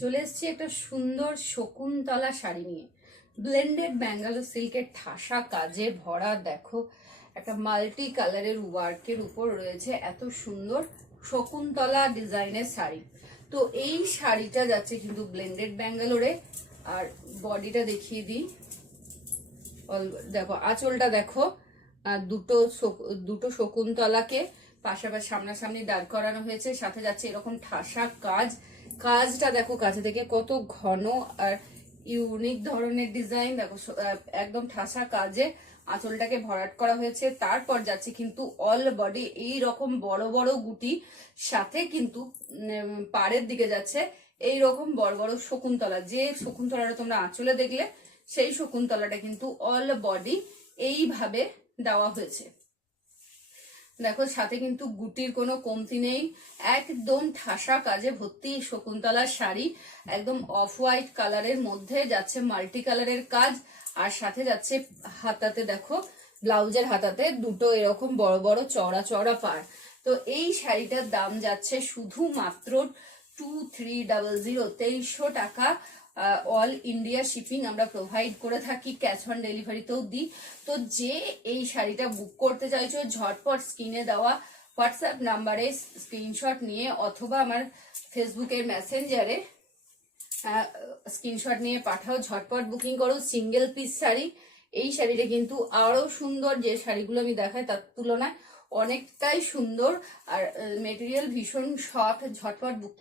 চলে এসেছি একটা সুন্দর শকুন্তলা শাড়ি নিয়ে। ব্লেন্ডেড ব্যাঙ্গালোর সিল্কের ঠাসা কাজে ভরা, দেখো একটা মাল্টি কালারের ওয়ার্কের উপর রয়েছে এত সুন্দর শকুন্তলা ডিজাইনের শাড়ি। তো এই শাড়িটা যাচ্ছে কিন্তু ব্লেন্ডেড ব্যাঙ্গালোরে। আর বডিটা দেখিয়ে দিই, দেখো আঁচলটা দেখো, দুটো শকুন্তলাকে পাশাপাশি সামনাসামনি দাঁড় করানো হয়েছে, সাথে যাচ্ছে এরকম ঠাসা কাজ। কাজটা দেখো কাছে থেকে কত ঘন আর ইউনিক ধরনের ডিজাইন। দেখো একদম ঠাসা কাজে আঁচলটাকে ভরাট করা হয়েছে। তারপর যাচ্ছে কিন্তু অল বডি এই রকম বড় বড় গুটি, সাথে কিন্তু পাড়ের দিকে যাচ্ছে এই রকম বড় বড় শকুন্তলা। যে শকুন্তলাটা তোমরা আঁচলে দেখলে সেই শকুন্তলাটা কিন্তু অল বডি এইভাবে দেওয়া হয়েছে। দেখো সাথে কিন্তু গুটির কোনো কমতি নেই, একদম ঠাসা কাজে ভর্তি শকুন্তলার শাড়ি। একদম অফ হোয়াইট কালারের মধ্যে যাচ্ছে মাল্টি কালারের কাজ, আর সাথে যাচ্ছে হাতাতে দেখো, ব্লাউজের হাতাতে দুটো এরকম বড় বড় চওড়া চওড়া পাড়। তো এই শাড়িটার দাম যাচ্ছে শুধুমাত্র 2300, 2300 টাকা। অল ইন্ডিয়া শিপিং আমরা প্রোভাইড করে থাকি, ক্যাশ অন ডেলিভারিতেও দিই। তো যে এই শাড়িটা বুক করতে চাইছো, ঝটপট স্ক্রিনে দেওয়া হোয়াটসঅ্যাপ নাম্বারে স্ক্রিনশট নিয়ে অথবা আমার ফেসবুকের মেসেঞ্জারে স্ক্রিনশট নিয়ে পাঠাও, ঝটপট বুকিং করো। Single piece sari. এই শাড়িটা কিন্তু আরো সুন্দর, যে শাড়িগুলো আমি দেখাই তার তুলনায় অনেকটাই সুন্দর, আর মেটেরিয়াল ভীষণ সফট। ঝটপট বুক